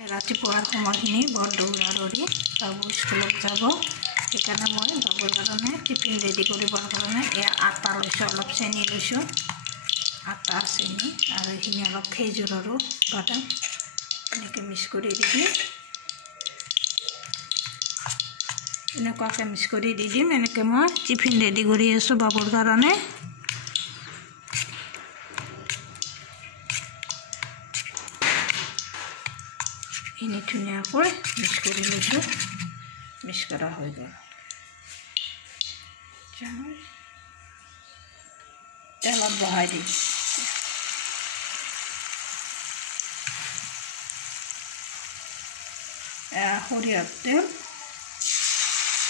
ৰাতিপুৱাৰ সময়খিনি বৰ দৌৰা-দৌৰি বাবু স্কুলত যাব সেইকাৰণে মই বাবুৰ কাৰণে টিফিন ৰেডি কৰিবৰ কাৰণে এয়া আটা লৈছোঁ, অলপ চেনি লৈছোঁ, আটা চেনি আৰু এইখিনি অলপ খেজুৰ আৰু বাদাম এনেকৈ মিক্স কৰি দি দিম। এনেকুৱাকৈ মিক্স কৰি দি দিম। এনেকৈ মই টিফিন ৰেডি কৰি আছোঁ বাবুৰ কাৰণে। এইখিনি ধুনীয়াকৈ মিক্স কৰি লৈছোঁ। মিক্স কৰা হৈ গ'ল। তেলত বহাই দিম।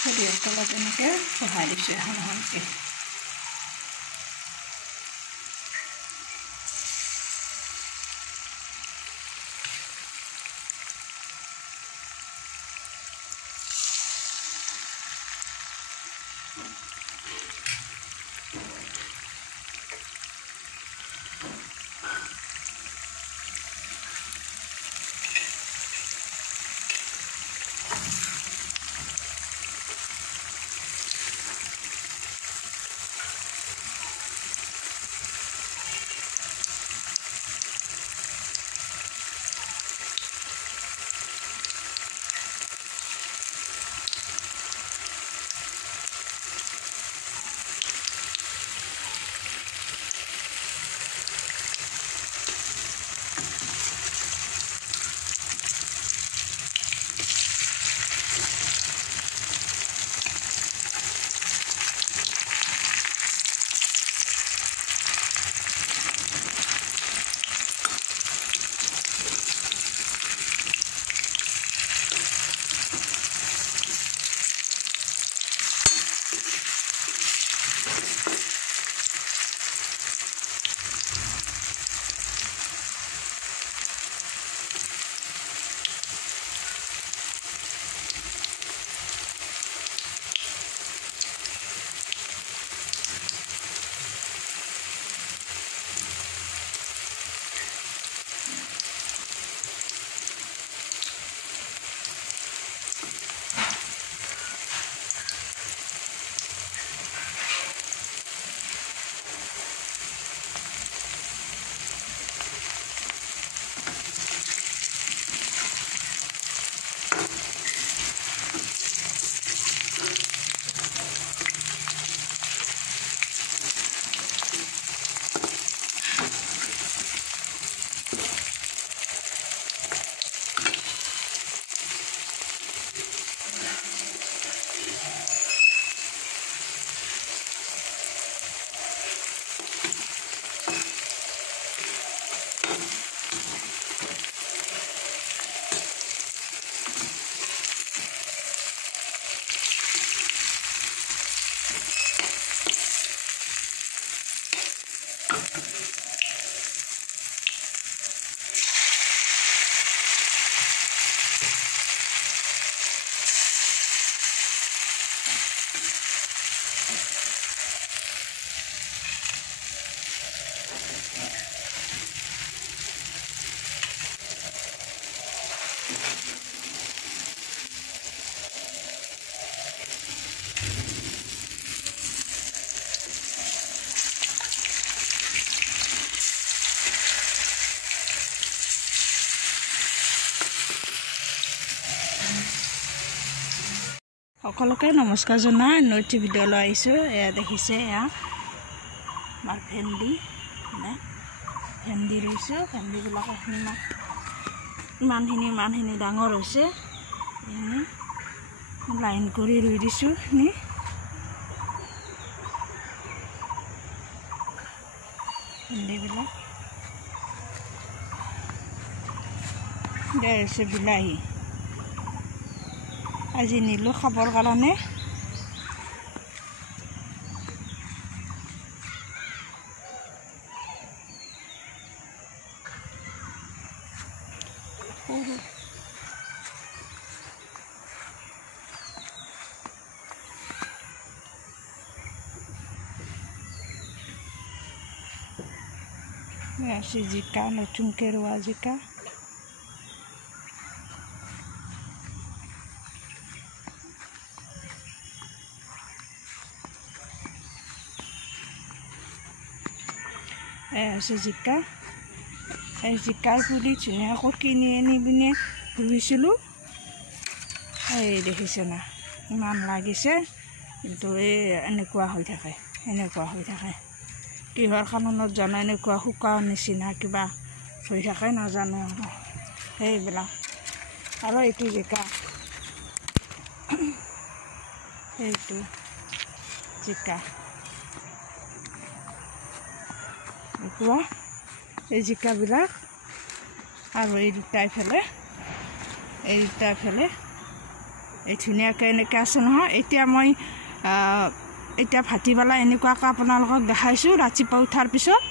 সৰিয়হৰ তেলত এনেকৈ বহাই দিছোঁ এখন এখনকৈ। সকলোকে নমস্কাৰ জনাই নৈতি ভিডিঅ'লৈ আহিছোঁ। এয়া দেখিছে, এয়া আমাৰ ভেন্দি ৰুইছোঁ। ভেন্দিবিলাক ইমানখিনি ডাঙৰ হৈছে। লাইন কৰি ৰুই দিছোঁ। ভেন্দিবিলাক হৈছে বিলাহী। আজি নিলোঁ খাবৰ কাৰণে। জিকা, নতুনকৈ ৰোৱা জিকা। এই হৈছে জিকা এই জিকাৰ পুলি ধুনীয়াকৈ কিনি আনি পিনে ৰুইছিলোঁ এই দেখিছে না ইমান লাগিছে কিন্তু এই এনেকুৱা হৈ থাকে কিহৰ কাৰণত জানো এনেকুৱা শুকান নিচিনা কিবা হৈ থাকে নাজানো আৰু সেইবিলাক আৰু এইটো জিকা এইটো জিকা দেখুৱা এই জিকাবিলাক আৰু এই দুটা ইফালে এই ধুনীয়াকৈ এনেকৈ আছে নহয় এতিয়া মই এতিয়া ভাটিবেলা এনেকুৱাকৈ আপোনালোকক দেখাইছোঁ ৰাতিপুৱা উঠাৰ পিছত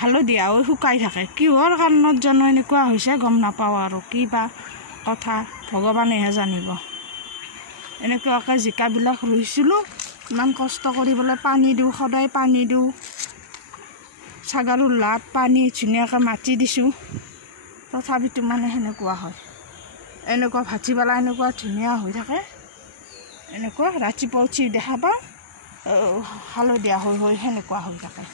হালধীয়া হৈ শুকাই থাকে কিহৰ কাৰণত জানো এনেকুৱা হৈছে গম নাপাওঁ আৰু কি বা কথা ভগৱানেহে জানিব এনেকুৱাকৈ জিকাবিলাক ৰুইছিলোঁ ইমান কষ্ট কৰিবলৈ পানী দিওঁ সদায় পানী দিওঁ ছাগালৰ লাত পানী ধুনীয়াকৈ মাটি দিছোঁ তথাপিতো মানে সেনেকুৱা হয় এনেকুৱা ভাটিবেলা এনেকুৱা ধুনীয়া হৈ থাকে এনেকুৱা ৰাতিপুৱা উঠি দেখা পাওঁ হালধীয়া হৈ সেনেকুৱা হৈ থাকে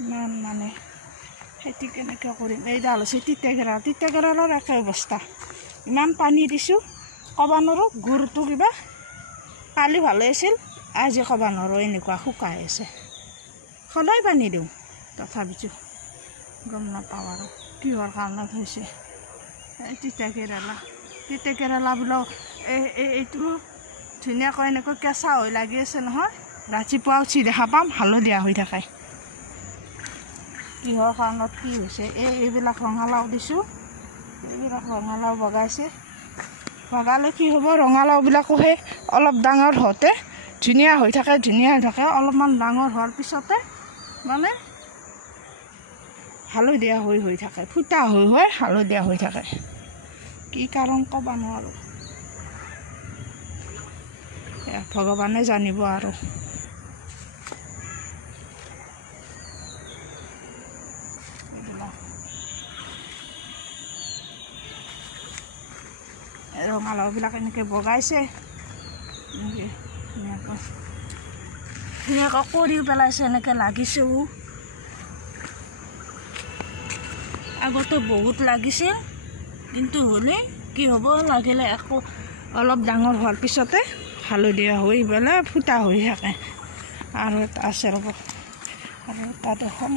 ইমান মানে খেতি কেনেকৈ কৰিম এইডাল হৈছে তিতাকেৰেলাৰ একে অৱস্থা ইমান পানী দিছোঁ ক'ব নোৱাৰোঁ গুৰটো কিবা কালি ভালে আছিল আজি ক'ব নোৱাৰোঁ এনেকুৱা শুকাই আছে সদায় পানী দিওঁ তথাপিতো গম নাপাওঁ আৰু কিহৰ কাৰণত হৈছে তিতাকেৰেলা বোলো এইটো ধুনীয়াকৈ এনেকৈ কেঁচা হৈ লাগি আছে নহয় ৰাতিপুৱা উঠি দেখা পাম হালধীয়া হৈ থাকে কিহৰ কাৰণত কি হৈছে এইবিলাক ৰঙালাও দিছোঁ এইবিলাক ৰঙালাও বগালে কি হ'ব ৰঙালাওবিলাকো সেই অলপ ডাঙৰ হওঁতে ধুনীয়া হৈ থাকে অলপমান ডাঙৰ হোৱাৰ পিছতে মানে হালধীয়া হৈ থাকে ফুটা হৈ হালধীয়া হৈ থাকে কি কাৰণ ক'ব নোৱাৰোঁ ভগৱানে জানিব আৰু ৰঙালাওবিলাক এনেকৈ বগাইছে ধুনীয়াকৈ কৰিও পেলাইছে এনেকৈ লাগিছেও আগতে বহুত লাগিছিল কিন্তু হ'লে কি হ'ব লাগিলে আকৌ অলপ ডাঙৰ হোৱাৰ পিছতে হালধীয়া হৈ পেলাই ফুটা হৈ থাকে আৰু এটা আছে ৰ'ব আৰু তাত এখন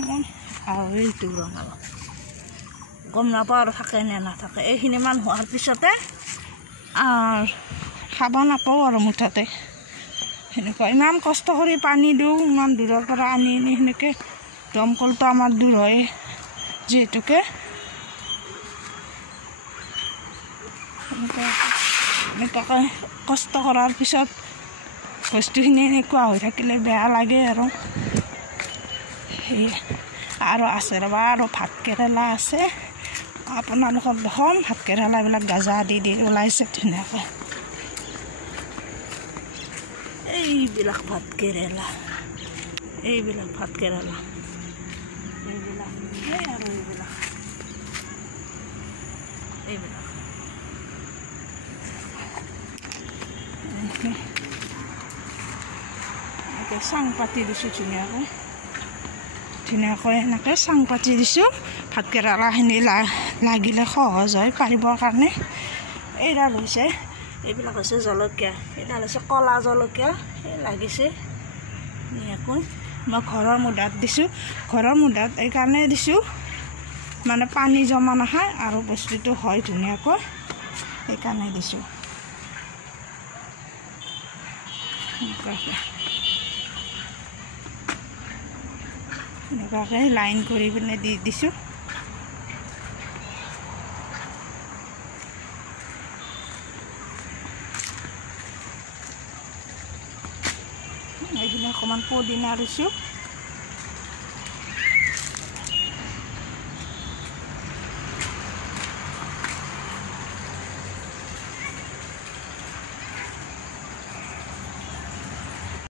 আৰু এইটো ৰঙালাও গম নাপাওঁ আৰু থাকে নে নাথাকে এইখিনিমান হোৱাৰ পিছতে আৰু খাব নাপাওঁ আৰু মুঠতে সেনেকুৱা ইমান কষ্ট কৰি পানী দিওঁ ইমান দূৰৰ পৰা আনি সেনেকৈ দমকলটো আমাৰ দূৰ হয় যিহেতুকে এনেকুৱাকৈ কষ্ট কৰাৰ পিছত বস্তুখিনি এনেকুৱা হৈ থাকিলে বেয়া লাগে আৰু সেয়ে আৰু আছে ৰ'বা আৰু ভাতকেৰেলা আছে আপোনালোকক দেখোন ভাতকেৰেলাবিলাক গাজা দি ওলাইছে ধুনীয়াকৈ এইবিলাক ভাতকেৰেলা এইবিলাক আৰু এইবিলাক এনেকৈ চাং পাতি দিছোঁ ধুনীয়াকৈ এনেকৈ চাং পাতি দিছোঁ ভাতকেৰেলাখিনি লাগিলে সহজ হয় পাৰিবৰ কাৰণে এইডাল হৈছে এইবিলাক হৈছে জলকীয়া এইডাল হৈছে ক'লা জলকীয়া এই লাগিছে ধুনীয়াকৈ মই ঘৰৰ মুধাত দিছোঁ ঘৰৰ মুধাত এইকাৰণে দিছোঁ মানে পানী জমা নাখায় আৰু বস্তুটো হয় ধুনীয়াকৈ সেইকাৰণে দিছোঁ এনেকুৱাকৈ লাইন কৰি পিনে দি দিছোঁ এইখিনি অকণমান পদিনা ৰুইছোঁ